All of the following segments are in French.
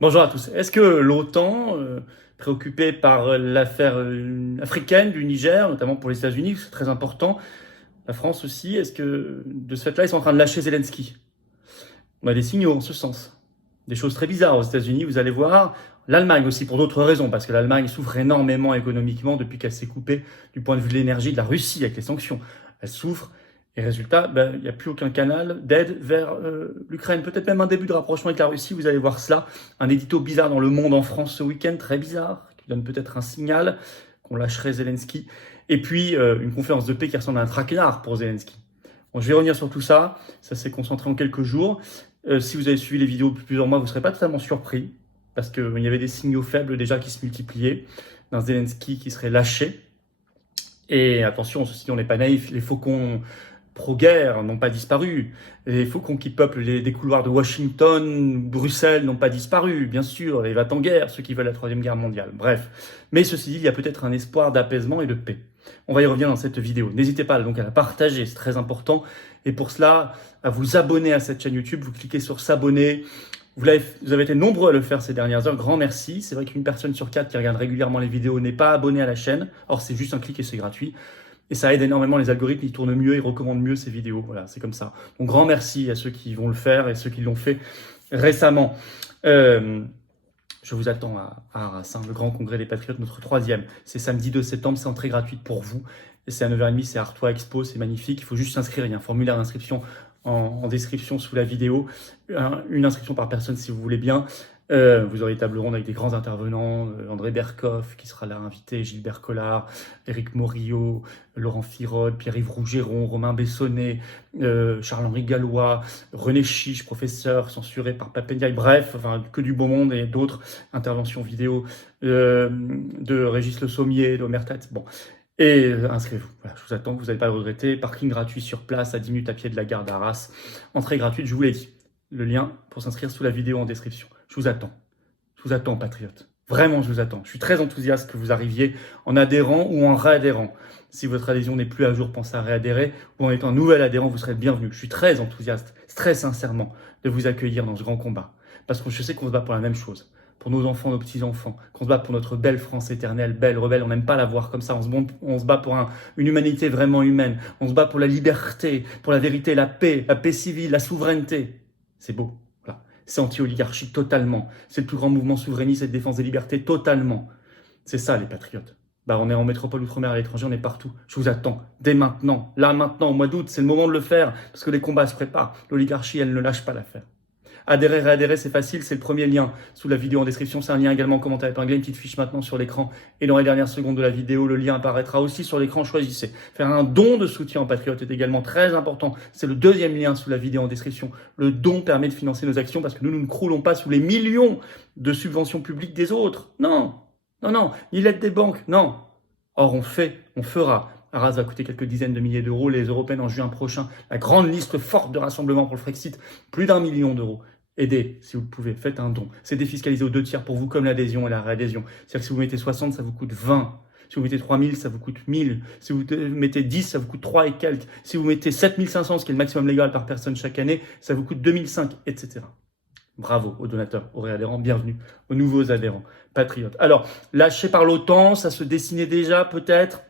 Bonjour à tous. Est-ce que l'OTAN, préoccupée par l'affaire africaine du Niger, notamment pour les États-Unis, c'est très important, la France aussi, est-ce que de ce fait-là, ils sont en train de lâcher Zelensky? On a des signaux en ce sens. Des choses très bizarres aux États-Unis, vous allez voir. L'Allemagne aussi, pour d'autres raisons, parce que l'Allemagne souffre énormément économiquement depuis qu'elle s'est coupée du point de vue de l'énergie de la Russie avec les sanctions. Elle souffre. Et résultat, il n'y a plus aucun canal d'aide vers l'Ukraine. Peut-être même un début de rapprochement avec la Russie, vous allez voir cela. Un édito bizarre dans Le Monde en France ce week-end, très bizarre, qui donne peut-être un signal qu'on lâcherait Zelensky. Et puis, une conférence de paix qui ressemble à un traquenard pour Zelensky. Bon, je vais revenir sur tout ça. Ça s'est concentré en quelques jours. Si vous avez suivi les vidéos depuis plusieurs mois, vous ne serez pas totalement surpris, parce qu'il y avait des signaux faibles déjà qui se multipliaient, d'un Zelensky qui serait lâché. Et attention, ceci dit, on n'est pas naïf, les faucons pro-guerre n'ont pas disparu. Les faucons qui peuplent des couloirs de Washington, Bruxelles n'ont pas disparu, bien sûr, les va-t-en-guerre, ceux qui veulent la Troisième Guerre mondiale, bref. Mais ceci dit, il y a peut-être un espoir d'apaisement et de paix. On va y revenir dans cette vidéo. N'hésitez pas donc à la partager, c'est très important. Et pour cela, à vous abonner à cette chaîne YouTube, vous cliquez sur s'abonner. Vous avez été nombreux à le faire ces dernières heures, grand merci. C'est vrai qu'une personne sur 4 qui regarde régulièrement les vidéos n'est pas abonnée à la chaîne. Or, c'est juste un clic et c'est gratuit. Et ça aide énormément les algorithmes, ils tournent mieux, ils recommandent mieux ces vidéos. Voilà, c'est comme ça. Donc, grand merci à ceux qui vont le faire et ceux qui l'ont fait récemment. Je vous attends à Arras, le grand congrès des Patriotes, notre 3e. C'est samedi 2 septembre, c'est entrée gratuite pour vous. Et c'est à 9h30, c'est Artois Expo, c'est magnifique. Il faut juste s'inscrire, il y a un formulaire d'inscription en description sous la vidéo. Une inscription par personne si vous voulez bien. Vous aurez table ronde avec des grands intervenants, André Berkoff qui sera là invité, Gilbert Collard, Éric Morillo, Laurent Firode, Pierre-Yves Rougeron, Romain Bessonnet, Charles-Henri Gallois, René Chiche, professeur censuré par Papendiaï, bref, enfin, que du beau monde et d'autres interventions vidéo de Régis Le Sommier, d'Omer Tate. Bon. Et inscrivez-vous, voilà, je vous attends, vous n'allez pas le regretter. Parking gratuit sur place, à 10 minutes à pied de la gare d'Arras. Entrée gratuite, je vous l'ai dit. Le lien pour s'inscrire sous la vidéo en description. Je vous attends. Je vous attends, patriotes. Vraiment, je vous attends. Je suis très enthousiaste que vous arriviez en adhérant ou en réadhérant. Si votre adhésion n'est plus à jour, pensez à réadhérer. Ou en étant un nouvel adhérent, vous serez le bienvenu. Je suis très enthousiaste, très sincèrement, de vous accueillir dans ce grand combat. Parce que je sais qu'on se bat pour la même chose. Pour nos enfants, nos petits-enfants. Qu'on se bat pour notre belle France éternelle, belle, rebelle. On n'aime pas la voir comme ça. On se bat pour une humanité vraiment humaine. On se bat pour la liberté, pour la vérité, la paix civile, la souveraineté. C'est beau. Voilà. C'est anti-oligarchie totalement. C'est le plus grand mouvement souverainiste et de défense des libertés totalement. C'est ça les patriotes. On est en métropole, outre-mer, à l'étranger, on est partout. Je vous attends, dès maintenant, là maintenant, au mois d'août, c'est le moment de le faire, parce que les combats se préparent. L'oligarchie, elle ne lâche pas l'affaire. Adhérer, réadhérer, c'est facile, c'est le premier lien sous la vidéo en description. C'est un lien également en commentaire épinglé, une petite fiche maintenant sur l'écran. Et dans les dernières secondes de la vidéo, le lien apparaîtra aussi sur l'écran. Choisissez. Faire un don de soutien aux patriotes est également très important. C'est le deuxième lien sous la vidéo en description. Le don permet de financer nos actions parce que nous ne croulons pas sous les millions de subventions publiques des autres. Non, non, non, ni l'aide des banques, non. Or, on fait, on fera. Arras va coûter quelques dizaines de milliers d'euros. Les européennes en juin prochain. La grande liste forte de rassemblement pour le Frexit, plus d'1 million d'euros. Aidez, si vous le pouvez, faites un don. C'est défiscalisé aux 2/3 pour vous, comme l'adhésion et la réadhésion. C'est-à-dire que si vous mettez 60, ça vous coûte 20. Si vous mettez 3000, ça vous coûte 1000. Si vous mettez 10, ça vous coûte 3 et quelques. Si vous mettez 7500, ce qui est le maximum légal par personne chaque année, ça vous coûte 2005, etc. Bravo aux donateurs, aux réadhérents, bienvenue aux nouveaux adhérents, patriotes. Alors, lâché par l'OTAN, ça se dessinait déjà peut-être.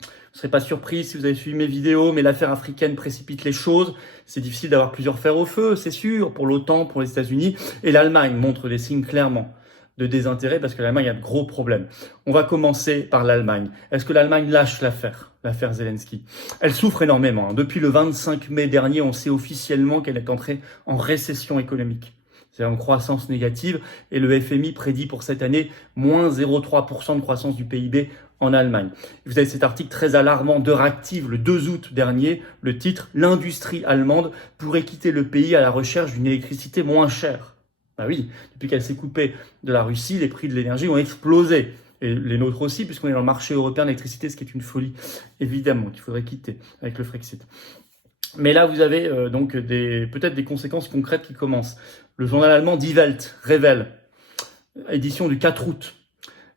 Vous ne serez pas surpris si vous avez suivi mes vidéos, mais l'affaire africaine précipite les choses. C'est difficile d'avoir plusieurs fers au feu, c'est sûr, pour l'OTAN, pour les États-Unis. Et l'Allemagne montre des signes clairement de désintérêt parce que l'Allemagne a de gros problèmes. On va commencer par l'Allemagne. Est-ce que l'Allemagne lâche l'affaire Zelensky? Elle souffre énormément. Depuis le 25 mai dernier, on sait officiellement qu'elle est entrée en récession économique. C'est en croissance négative et le FMI prédit pour cette année moins 0,3% de croissance du PIB en Allemagne. Vous avez cet article très alarmant d'Euractiv le 2 août dernier, le titre « L'industrie allemande pourrait quitter le pays à la recherche d'une électricité moins chère ». Ben oui, depuis qu'elle s'est coupée de la Russie, les prix de l'énergie ont explosé. Et les nôtres aussi, puisqu'on est dans le marché européen de l'électricité, ce qui est une folie, évidemment, qu'il faudrait quitter avec le Frexit. Mais là, vous avez donc peut-être des conséquences concrètes qui commencent. Le journal allemand Die Welt révèle, édition du 4 août,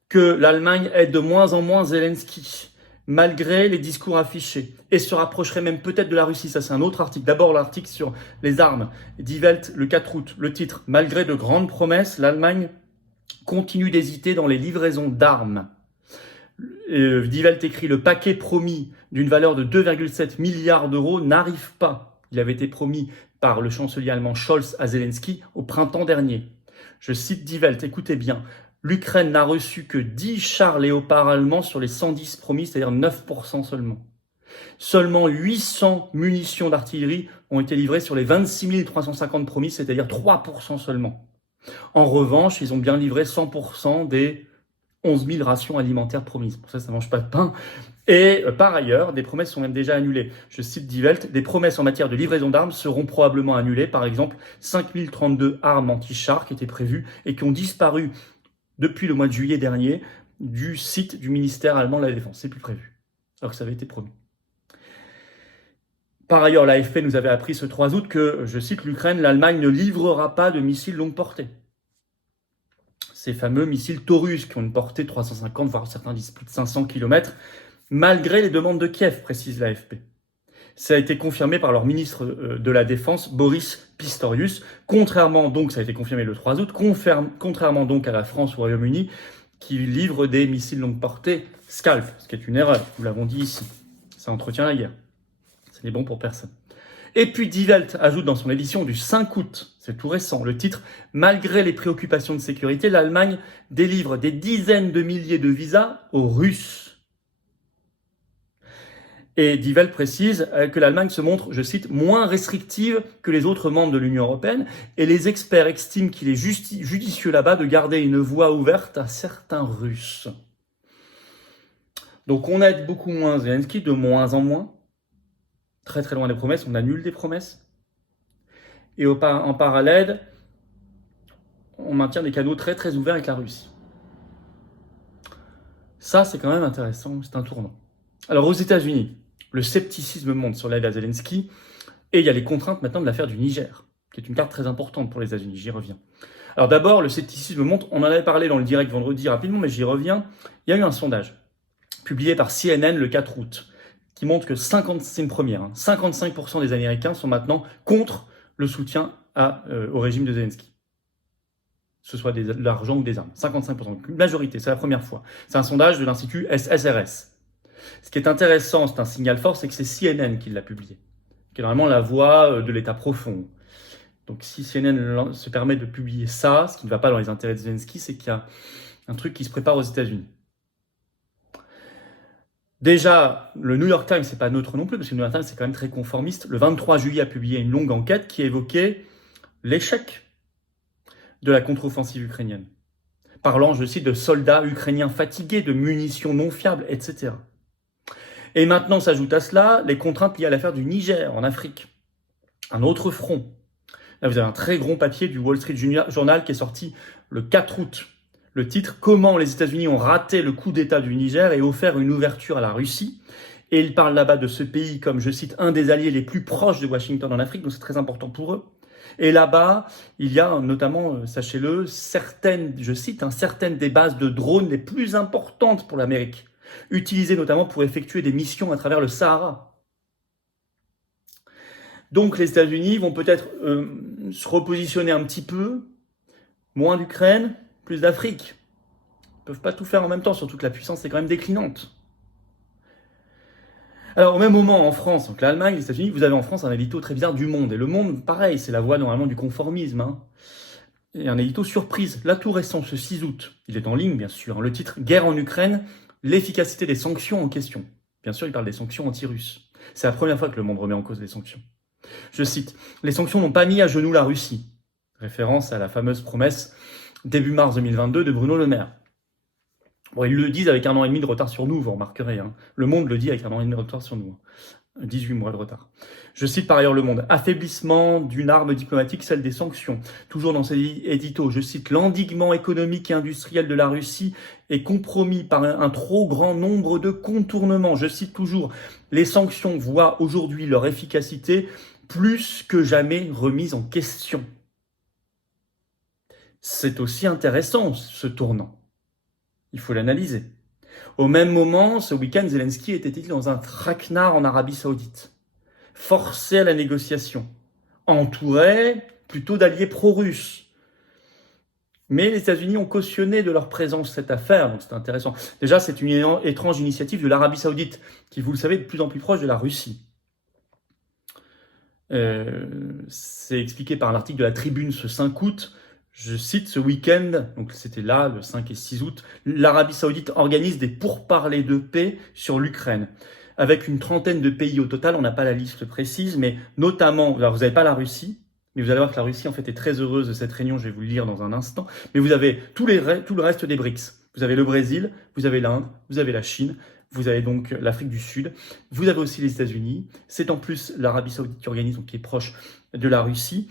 que l'Allemagne aide de moins en moins Zelensky, malgré les discours affichés, et se rapprocherait même peut-être de la Russie. Ça, c'est un autre article. D'abord, l'article sur les armes. Die Welt, le 4 août, le titre « Malgré de grandes promesses, l'Allemagne continue d'hésiter dans les livraisons d'armes ». Die Welt écrit « Le paquet promis d'une valeur de 2,7 milliards d'euros n'arrive pas. Il avait été promis par le chancelier allemand Scholz à Zelensky au printemps dernier. » Je cite Die Welt, écoutez bien. L'Ukraine n'a reçu que 10 chars Léopard allemands sur les 110 promis, c'est-à-dire 9% seulement. Seulement 800 munitions d'artillerie ont été livrées sur les 26 350 promis, c'est-à-dire 3% seulement. En revanche, ils ont bien livré 100% des 11 000 rations alimentaires promises. Pour ça, ça ne mange pas de pain. Et par ailleurs, des promesses sont même déjà annulées. Je cite Die Welt, des promesses en matière de livraison d'armes seront probablement annulées. Par exemple, 5032 armes anti-chars qui étaient prévues et qui ont disparu depuis le mois de juillet dernier du site du ministère allemand de la Défense. C'est plus prévu, alors que ça avait été promis. Par ailleurs, l'AFP nous avait appris ce 3 août que, je cite, l'Allemagne ne livrera pas de missiles longue portée. Ces fameux missiles Taurus qui ont une portée de 350, voire certains disent plus de 500 km, malgré les demandes de Kiev, précise l'AFP. Ça a été confirmé par leur ministre de la Défense, Boris Pistorius, contrairement donc, ça a été confirmé le 3 août, contrairement donc à la France ou au Royaume-Uni, qui livre des missiles longue portée Scalp, ce qui est une erreur, nous l'avons dit ici. Ça entretient la guerre. Ce n'est bon pour personne. Et puis Die Welt ajoute dans son édition du 5 août, c'est tout récent, le titre « Malgré les préoccupations de sécurité, l'Allemagne délivre des dizaines de milliers de visas aux Russes ». Et Die Welt précise que l'Allemagne se montre, je cite, moins restrictive que les autres membres de l'Union européenne, et les experts estiment qu'il est judicieux là-bas de garder une voie ouverte à certains Russes. Donc on aide beaucoup moins Zelensky, de moins en moins, très très loin des promesses, on annule des promesses, et en parallèle, on maintient des canaux très très ouverts avec la Russie. Ça, c'est quand même intéressant, c'est un tournant. Alors aux États-Unis, le scepticisme monte sur l'aide à Zelensky, et il y a les contraintes maintenant de l'affaire du Niger, qui est une carte très importante pour les États-Unis, j'y reviens. Alors d'abord, le scepticisme monte, on en avait parlé dans le direct vendredi rapidement, mais j'y reviens. Il y a eu un sondage, publié par CNN le 4 août, qui montre que c'est une première, 55% des Américains sont maintenant contre le soutien au régime de Zelensky. Que ce soit de l'argent ou des armes. 55%, une majorité, c'est la première fois. C'est un sondage de l'Institut SSRS. Ce qui est intéressant, c'est un signal fort, c'est que c'est CNN qui l'a publié, qui est normalement la voix de l'État profond. Donc si CNN se permet de publier ça, ce qui ne va pas dans les intérêts de Zelensky, c'est qu'il y a un truc qui se prépare aux États-Unis. Déjà, le New York Times, c'est pas neutre non plus, parce que le New York Times, c'est quand même très conformiste. Le 23 juillet a publié une longue enquête qui évoquait l'échec de la contre-offensive ukrainienne, parlant, je cite, de soldats ukrainiens fatigués, de munitions non fiables, etc. Et maintenant s'ajoute à cela les contraintes liées à l'affaire du Niger, en Afrique. Un autre front. Là, vous avez un très gros papier du Wall Street Journal qui est sorti le 4 août. Le titre « Comment les États-Unis ont raté le coup d'État du Niger et offert une ouverture à la Russie ». Et il parle là-bas de ce pays comme, je cite, un des alliés les plus proches de Washington en Afrique, donc c'est très important pour eux. Et là-bas, il y a notamment, sachez-le, certaines, je cite, certaines des bases de drones les plus importantes pour l'Amérique, utilisées notamment pour effectuer des missions à travers le Sahara. Donc les États-Unis vont peut-être se repositionner un petit peu, moins d'Ukraine, plus d'Afrique. Ils ne peuvent pas tout faire en même temps, surtout que la puissance est quand même déclinante. Alors au même moment en France, donc l'Allemagne, les États-Unis, vous avez en France un édito très bizarre du Monde. Et le Monde, pareil, c'est la voie normalement du conformisme. Et un édito surprise, là tout récent, ce 6 août. Il est en ligne bien sûr. Le titre « Guerre en Ukraine, l'efficacité des sanctions en question ». Bien sûr, il parle des sanctions anti-russes. C'est la première fois que le Monde remet en cause les sanctions. Je cite, « Les sanctions n'ont pas mis à genoux la Russie ». Référence à la fameuse promesse début mars 2022 de Bruno Le Maire. Bon, ils le disent avec 1 an et demi de retard sur nous, vous remarquerez. Le Monde le dit avec 1 an et demi de retard sur nous. 18 mois de retard. Je cite par ailleurs Le Monde. Affaiblissement d'une arme diplomatique, celle des sanctions. Toujours dans ces éditos, je cite, l'endiguement économique et industriel de la Russie est compromis par un trop grand nombre de contournements. Je cite toujours, les sanctions voient aujourd'hui leur efficacité plus que jamais remise en question. C'est aussi intéressant, ce tournant. Il faut l'analyser. Au même moment, ce week-end, Zelensky était-il dans un traquenard en Arabie Saoudite, forcé à la négociation, entouré plutôt d'alliés pro-russes. Mais les États-Unis ont cautionné de leur présence cette affaire, donc c'est intéressant. Déjà, c'est une étrange initiative de l'Arabie Saoudite, qui, vous le savez, est de plus en plus proche de la Russie. C'est expliqué par un article de la Tribune ce 5 août. Je cite, ce week-end, donc c'était là, le 5 et 6 août, l'Arabie Saoudite organise des pourparlers de paix sur l'Ukraine. Avec une trentaine de pays au total, on n'a pas la liste précise, mais notamment, alors vous n'avez pas la Russie, mais vous allez voir que la Russie en fait est très heureuse de cette réunion, je vais vous le lire dans un instant, mais vous avez tout le reste des BRICS. Vous avez le Brésil, vous avez l'Inde, vous avez la Chine, vous avez donc l'Afrique du Sud, vous avez aussi les États-Unis, c'est en plus l'Arabie Saoudite qui organise, donc qui est proche de la Russie,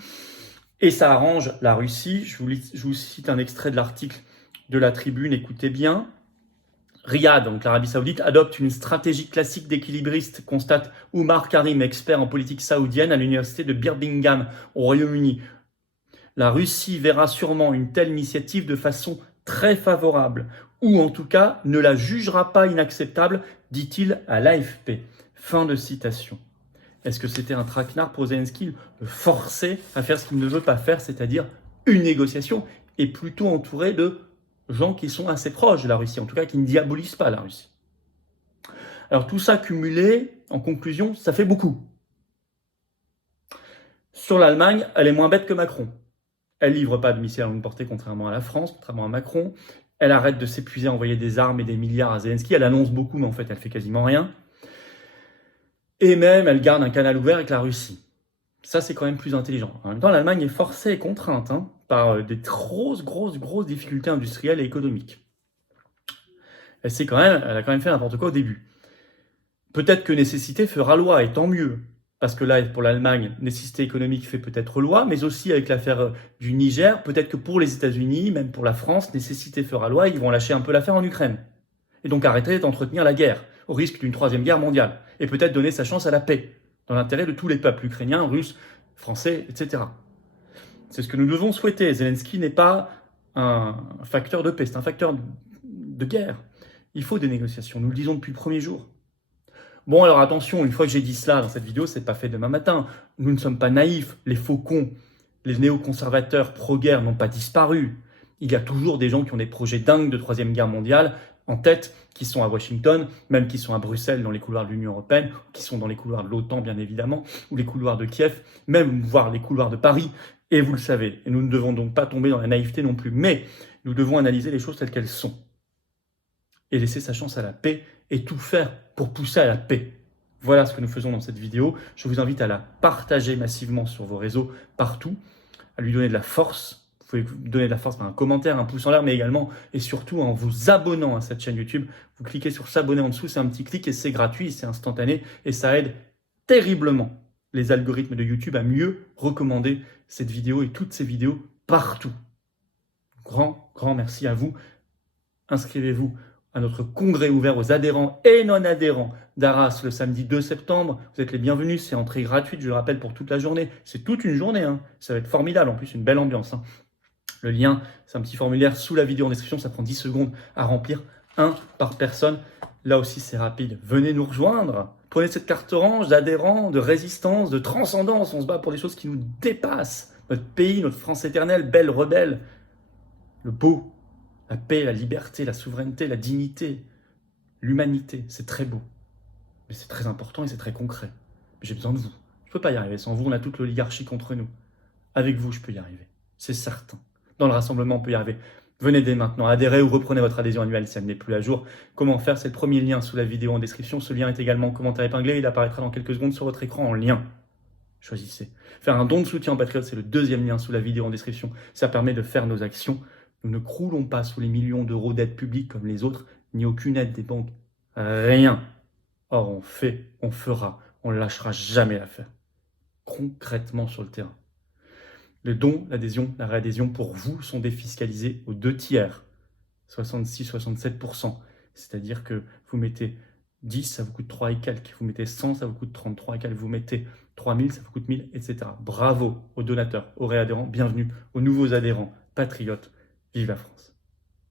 et ça arrange la Russie. Je vous cite un extrait de l'article de la Tribune, écoutez bien. Riyad, donc l'Arabie Saoudite, adopte une stratégie classique d'équilibriste, constate Oumar Karim, expert en politique saoudienne à l'université de Birmingham, au Royaume-Uni. La Russie verra sûrement une telle initiative de façon très favorable, ou en tout cas ne la jugera pas inacceptable, dit-il à l'AFP. Fin de citation. Est-ce que c'était un traquenard pour Zelensky, le forcer à faire ce qu'il ne veut pas faire, c'est-à-dire une négociation, et plutôt entouré de gens qui sont assez proches de la Russie, en tout cas qui ne diabolisent pas la Russie. Alors tout ça cumulé, en conclusion, ça fait beaucoup. Sur l'Allemagne, elle est moins bête que Macron. Elle livre pas de missiles à longue portée, contrairement à la France, contrairement à Macron. Elle arrête de s'épuiser à envoyer des armes et des milliards à Zelensky. Elle annonce beaucoup, mais en fait, elle fait quasiment rien. Et même, elle garde un canal ouvert avec la Russie. Ça, c'est quand même plus intelligent. En même temps, l'Allemagne est forcée et contrainte par des grosses difficultés industrielles et économiques. Elle a quand même fait n'importe quoi au début. Peut-être que nécessité fera loi, et tant mieux. Parce que là, pour l'Allemagne, nécessité économique fait peut-être loi, mais aussi avec l'affaire du Niger, peut-être que pour les États-Unis, même pour la France, nécessité fera loi, ils vont lâcher un peu l'affaire en Ukraine. Et donc arrêter d'entretenir la guerre, au risque d'une troisième guerre mondiale, et peut-être donner sa chance à la paix, dans l'intérêt de tous les peuples, ukrainiens, russes, français, etc. C'est ce que nous devons souhaiter. Zelensky n'est pas un facteur de paix, c'est un facteur de guerre. Il faut des négociations, nous le disons depuis le premier jour. Bon, alors attention, une fois que j'ai dit cela dans cette vidéo, c'est pas fait demain matin. Nous ne sommes pas naïfs, les faucons, les néoconservateurs pro-guerre n'ont pas disparu. Il y a toujours des gens qui ont des projets dingues de troisième guerre mondiale en tête, qui sont à Washington, même qui sont à Bruxelles dans les couloirs de l'Union européenne, qui sont dans les couloirs de l'OTAN bien évidemment, ou les couloirs de Kiev, même voire les couloirs de Paris, et vous le savez. Et nous ne devons donc pas tomber dans la naïveté non plus, mais nous devons analyser les choses telles qu'elles sont. Et laisser sa chance à la paix, et tout faire pour pousser à la paix. Voilà ce que nous faisons dans cette vidéo. Je vous invite à la partager massivement sur vos réseaux, partout, à lui donner de la force. Vous pouvez donner de la force par un commentaire, un pouce en l'air, mais également et surtout en vous abonnant à cette chaîne YouTube. Vous cliquez sur s'abonner en dessous, c'est un petit clic et c'est gratuit, c'est instantané et ça aide terriblement les algorithmes de YouTube à mieux recommander cette vidéo et toutes ces vidéos partout. Grand merci à vous. Inscrivez-vous à notre congrès ouvert aux adhérents et non-adhérents d'Arras le samedi 2 septembre. Vous êtes les bienvenus, c'est entrée gratuite, je le rappelle, pour toute la journée. C'est toute une journée, ça va être formidable, en plus une belle ambiance. Le lien, c'est un petit formulaire sous la vidéo en description, ça prend 10 secondes à remplir, un par personne. Là aussi, c'est rapide. Venez nous rejoindre. Prenez cette carte orange d'adhérents, de résistance, de transcendance. On se bat pour des choses qui nous dépassent. Notre pays, notre France éternelle, belle rebelle. Le beau, la paix, la liberté, la souveraineté, la dignité, l'humanité. C'est très beau. Mais c'est très important et c'est très concret. Mais j'ai besoin de vous. Je ne peux pas y arriver. Sans vous, on a toute l'oligarchie contre nous. Avec vous, je peux y arriver. C'est certain. Dans le rassemblement, on peut y arriver. Venez dès maintenant, adhérez ou reprenez votre adhésion annuelle si elle n'est plus à jour. Comment faire? C'est le premier lien sous la vidéo en description. Ce lien est également en commentaire épinglé. Il apparaîtra dans quelques secondes sur votre écran en lien. Choisissez. Faire un don de soutien en Patriote, c'est le deuxième lien sous la vidéo en description. Ça permet de faire nos actions. Nous ne croulons pas sous les millions d'euros d'aide publique comme les autres, ni aucune aide des banques. Rien. Or, on fait, on fera, on ne lâchera jamais l'affaire. Concrètement sur le terrain. Le don, l'adhésion, la réadhésion pour vous sont défiscalisés aux 2/3, 66-67%. C'est-à-dire que vous mettez 10, ça vous coûte 3 et quelques. Vous mettez 100, ça vous coûte 33 et quelques. Vous mettez 3000, ça vous coûte 1000, etc. Bravo aux donateurs, aux réadhérents, bienvenue aux nouveaux adhérents, patriotes. Vive la France!